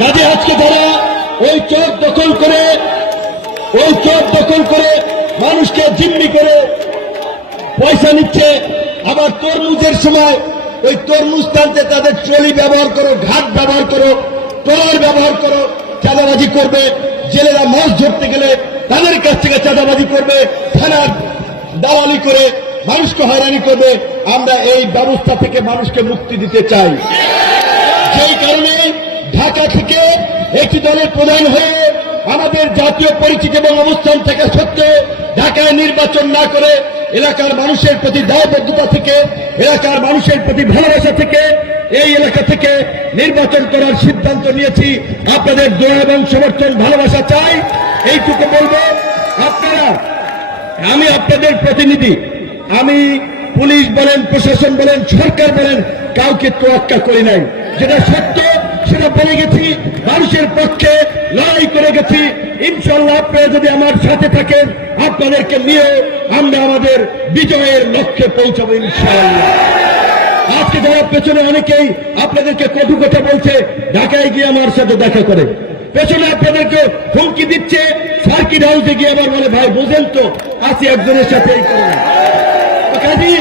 কাজে আজকে যারা ওই চোখ দখল করে মানুষকে জিম্মি করে পয়সা নিচ্ছে, আবার তরমুজের সময় ওই তরমুজ টানতে তাদের ট্রলি ব্যবহার করো, ঘাট ব্যবহার করো, ট্রলার ব্যবহার করো, চাঁদাবাজি করবে। জেলেরা মাছ ধরতে গেলে তাদের কাছ থেকে চাঁদাবাজি করবে, থানার দালালি করে মানুষকে হয়রানি করবে। আমরা এই ব্যবস্থা থেকে মানুষকে মুক্তি দিতে চাই। যেই কারণে ঢাকা থেকে একটি দলের প্রধান হয়ে আমাদের জাতীয় পরিচিতি এবং অবস্থান থেকে সত্ত্বেও ঢাকায় নির্বাচন না করে এলাকার মানুষের প্রতি দায়বদ্ধতা থেকে, এলাকার মানুষের প্রতি ভালোবাসা থেকে এই এলাকা থেকে নির্বাচন করার সিদ্ধান্ত নিয়েছি। আপনাদের দোয়া এবং সমর্থন ভালোবাসা চাই, এইটুকু বলবো। আপনারা, আমি আপনাদের প্রতিনিধি, আমি পুলিশ বলেন, প্রশাসন বলেন, সরকার বলেন, কাউকে তোয়াক্কা করি নাই। যেটা সত্য সেটা বলে গেছি, মানুষের পক্ষে লড়াই করে গেছি। ইনশাল্লাহ আপনারা যদি আমার সাথে থাকেন, আপনাদেরকে নিয়ে আমরা আমাদের বিজয়ের লক্ষ্যে পৌঁছাবো ইনশাআল্লাহ। আজকে যারা পেছনে অনেকেই আপনাদেরকে কটু কথা বলছে, ঢাকায় গিয়ে আমার সাথে দেখা করে, পেছনে আপনাদেরকে হুমকি দিচ্ছে, সার্কিট হাউসে গিয়ে আবার বলে ভাই বুঝেন তো আছি একজনের সাথে, এই করে কাজী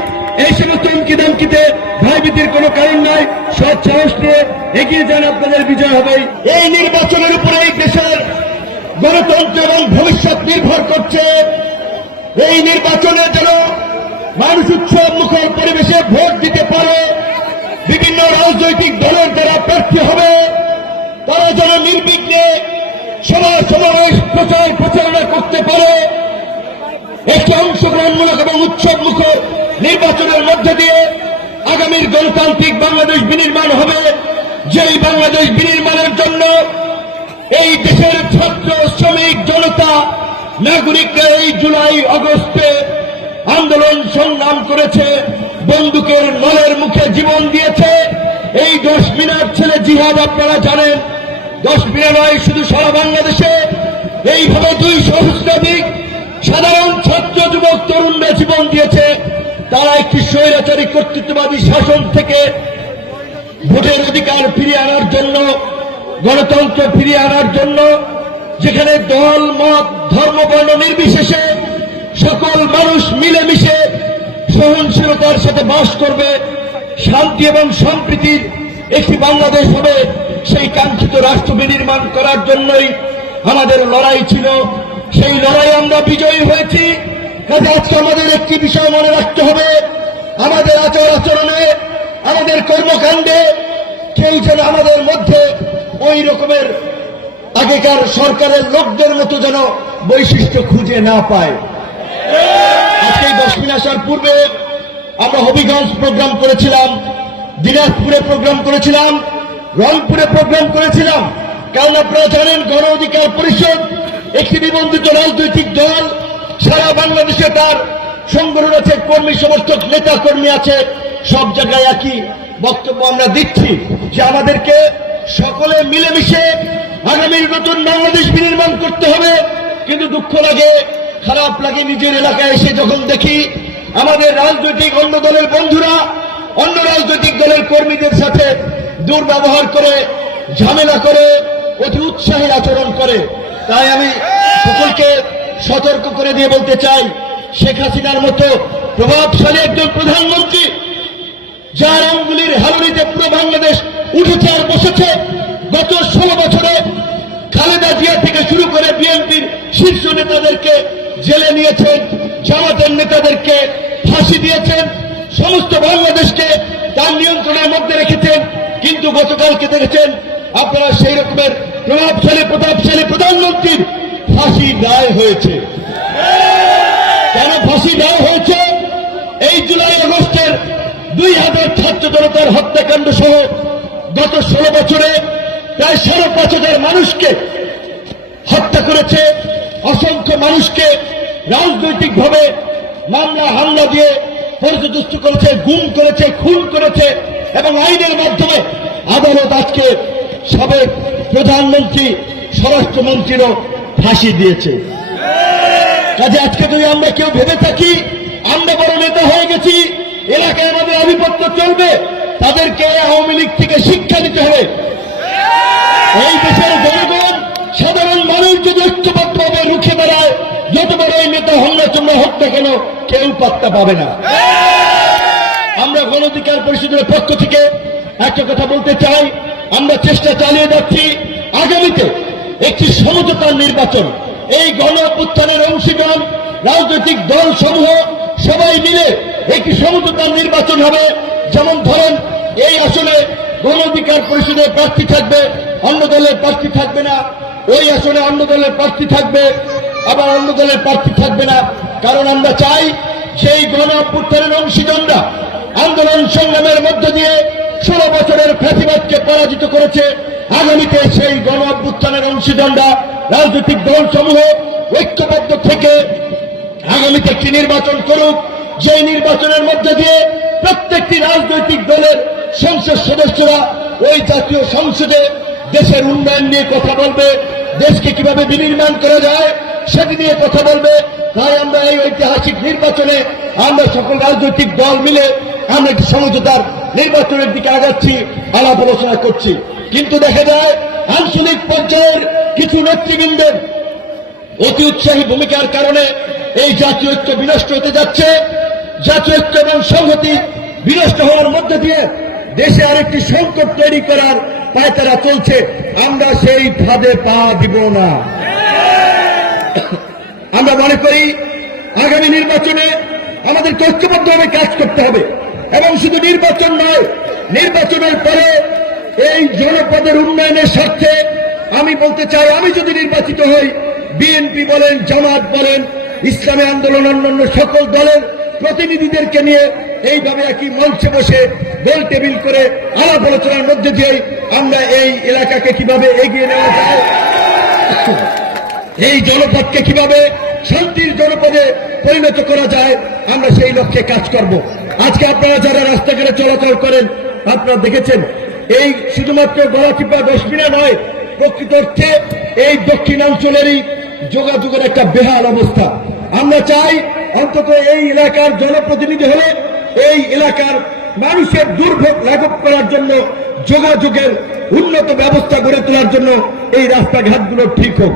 এই সমস্ত হুমকি দামকিতে ভয়ভীতির কোনো কারণ নাই। সৎ সাহস নিয়ে এগিয়ে যান, আপনাদের বিজয় হবে। এই নির্বাচনের উপরে এই দেশের গণতন্ত্র এবং ভবিষ্যৎ নির্ভর করছে। এই নির্বাচনে যেন মানুষ উৎসব মুখর পরিবেশে ভোট দিতে পারে, বিভিন্ন রাজনৈতিক দলের যারা প্রার্থী হবে তারা যেন নির্বিঘ্নে সভা সমাবেশ প্রচার প্রচারণা করতে পারে। একটি অংশগ্রহণমূলক এবং উৎসব মুখর নির্বাচনের মধ্য দিয়ে আগামীর গণতান্ত্রিক বাংলাদেশ বিনির্মাণ হবে, যেই বাংলাদেশ বিনির্মাণের জন্য এই দেশের ছাত্র, শ্রমিক, জনতা, নাগরিকরা এই জুলাই আগস্টে আন্দোলন সংগ্রাম করেছে, বন্দুকের নলের মুখে জীবন দিয়েছে। এই 10 মিনার ছেলে জিহাদ আপনারা জানেন, 10 মিনার নয়, শুধু সারা বাংলাদেশে এইভাবে 2 সহস্রাধিক সাধারণ ছাত্র, যুবক, তরুণরা জীবন দিয়েছে। তারা একটি স্বৈরাচারী কর্তৃত্ববাদী শাসন থেকে ভোটের অধিকার ফিরিয়ে আনার জন্য, গণতন্ত্র ফিরিয়ে আনার জন্য, যেখানে দল, মত, ধর্ম, বর্ণ নির্বিশেষে সকল মানুষ মিলেমিশে সহনশীলতার সাথে বাস করবে, শান্তি এবং সম্প্রীতির একটি বাংলাদেশ হবে, সেই কাঙ্ক্ষিত রাষ্ট্র বিনির্মাণ করার জন্যই আমাদের লড়াই ছিল। সেই লড়াই আমরা বিজয়ী হয়েছি। কাজে আজকে আমাদের একটি বিষয় মনে রাখতে হবে, আমাদের আচার আচরণে, আমাদের কর্মকাণ্ডে কেউ যেন আমাদের মধ্যে ওই রকমের আগেকার সরকারের লোকদের মতো যেন বৈশিষ্ট্য খুঁজে না পায়। আজকে 10 মিনিট আসার পূর্বে আমরা হবিগঞ্জ প্রোগ্রাম করেছিলাম, দিনাজপুরে প্রোগ্রাম করেছিলাম, রংপুরে প্রোগ্রাম করেছিলাম। কারণ আপনারা জানেন গণ অধিকার পরিষদ একটি নিবন্ধিত রাজনৈতিক দল, সারা বাংলাদেশে তার সংগঠন আছে, কর্মী সমর্থক নেতা কর্মী আছে, সব জায়গায় একই বক্তব্য আমরা দিচ্ছি যে আমাদেরকে সকলে মিলেমিশে আগামীর নতুন বাংলাদেশ বিনির্মাণ করতে হবে। কিন্তু দুঃখ লাগে, খারাপ লাগে, নিজের এলাকায় এসে যখন দেখি আমাদের রাজনৈতিক অন্য দলের বন্ধুরা অন্য রাজনৈতিক দলের কর্মীদের সাথে দুর্ব্যবহার করে, ঝামেলা করে, অতি উৎসাহের আচরণ করে। তাই আমি সকলকে সতর্ক করে দিয়ে বলতে চাই, শেখ হাসিনার মতো প্রভাবশালী একজন প্রধানমন্ত্রী, যার আঙ্গুলির হালুড়িতে পুরো বাংলাদেশ উঠেছে আর বসেছে, গত 16 বছরে খালেদা জিয়া থেকে শুরু করে বিএনপির শীর্ষ নেতাদেরকে জেলে নিয়েছেন, জামাতের নেতাদেরকে ফাঁসি দিয়েছেন, সমস্ত বাংলাদেশকে তার নিয়ন্ত্রণের মধ্যে রেখেছেন। কিন্তু গতকালকে দেখেছেন আপনারা সেই রকমের প্রতাপশালী প্রধানমন্ত্রীর ফাঁসি রায় হয়েছে। কেন ফাঁসি রায় হয়েছে? এই জুলাই আগস্টের 2000 ছাত্র জনতার হত্যাকাণ্ড সহ গত 16 বছরে প্রায় 5,500 মানুষকে হত্যা করেছে, অসংখ্য মানুষকে রাজনৈতিকভাবে মামলা হামলা দিয়ে পর্যদস্ত করেছে, গুম করেছে, খুন করেছে, এবং আইনের মাধ্যমে আদালত আজকে সাবেক প্রধানমন্ত্রী, স্বরাষ্ট্রমন্ত্রীরও ফাঁসি দিয়েছে। কাজে আজকে যদি আমরা কেউ ভেবে থাকি আমরা বড় নেতা হয়ে গেছি, এলাকায় আমাদের আধিপত্য চলবে, তাদেরকে আওয়ামী লীগ থেকে শিক্ষা দিতে হবে। এই দেশের জনগণ সাধারণ মানুষ যদি ঐক্যবদ্ধভাবে রুখে দাঁড়ায়, যত বড় এই নেতা হল না তোমরা হোক না কেন, কেউ পাত্তা পাবে না। আমরা গণ অধিকার পরিষদের পক্ষ থেকে একটা কথা বলতে চাই, আমরা চেষ্টা চালিয়ে যাচ্ছি আগামীতে একটি সমঝোতার নির্বাচন। এই গণ অভ্যুত্থানের অংশীদার রাজনৈতিক দল সমূহ সবাই মিলে একটি সমঝোতার নির্বাচন হবে। যেমন ধরেন, এই আসনে গণ অধিকার পরিষদের প্রার্থী থাকবে, অন্য দলের প্রার্থী থাকবে না। ওই আসনে অন্য দলের প্রার্থী থাকবে, আবার অন্য দলের প্রার্থী থাকবে না। কারণ আমরা চাই সেই গণ অভ্যুত্থানের অংশীদাররা আন্দোলন সংগ্রামের মধ্য দিয়ে 16 বছরের ফ্যাসিবাদকে পরাজিত করেছে। আগামীতে সেই গণ অভ্যুত্থানের অংশীদাররা রাজনৈতিক দল সমূহ ঐক্যবদ্ধ থেকে আগামীতে একটি নির্বাচন করুক, যে নির্বাচনের মধ্যে দিয়ে প্রত্যেকটি রাজনৈতিক দলের সংসদ সদস্যরা ওই জাতীয় সংসদে দেশের উন্নয়ন নিয়ে কথা বলবে, দেশকে কিভাবে বিনির্মাণ করা যায় সেটি নিয়ে কথা বলবে। তাই আমরা এই ঐতিহাসিক নির্বাচনে আমরা সকল রাজনৈতিক দল মিলে আমরা একটি সমঝোতার নির্বাচনের দিকে আগাচ্ছি, আলাপ আলোচনা করছি। কিন্তু দেখা যায় আঞ্চলিক পর্যায়ের কিছু নেতৃবৃন্দের অতি উৎসাহী ভূমিকার কারণে এই জাতীয় ঐক্য বিনষ্ট হতে যাচ্ছে। জাতীয় ঐক্য এবং সংহতি বিনষ্ট হওয়ার মধ্যে দিয়ে দেশে আরেকটি সংকট তৈরি করার পায়তারা চলছে। আমরা সেই ফাঁদে পা দিব না। আমরা মনে করি আগামী নির্বাচনে আমাদের ঐক্যবদ্ধভাবে কাজ করতে হবে, এবং শুধু নির্বাচন নয়, নির্বাচনের পরে এই জনপদের উন্নয়নের স্বার্থে আমি বলতে চাই, আমি যদি নির্বাচিত হই, বিএনপি বলেন, জামাত বলেন, ইসলামী আন্দোলন, অন্যান্য সকল দলের প্রতিনিধিদেরকে নিয়ে এইভাবে একই মঞ্চে বসে গোল টেবিল করে আলাপ আলোচনার মধ্যে দিয়ে আমরা এই এলাকাকে কিভাবে এগিয়ে নেওয়া যায়, এই জনপদকে কিভাবে শান্তির জনপদে পরিণত করা যায়, আমরা সেই লক্ষ্যে কাজ করব। আজকে আপনারা যারা রাস্তাঘাটে চলাচল করেন, আপনারা দেখেছেন এই শুধুমাত্র গলাচিপা দশমিনা নয়, প্রকৃত অর্থে এই দক্ষিণাঞ্চলেরই যোগাযোগের একটা বেহাল অবস্থা। আমরা চাই অন্তত এই এলাকার জনপ্রতিনিধি হলে এই এলাকার মানুষের দুর্ভোগ লাঘব করার জন্য, যোগাযোগের উন্নত ব্যবস্থা গড়ে তোলার জন্য এই রাস্তাঘাটগুলো ঠিক হোক।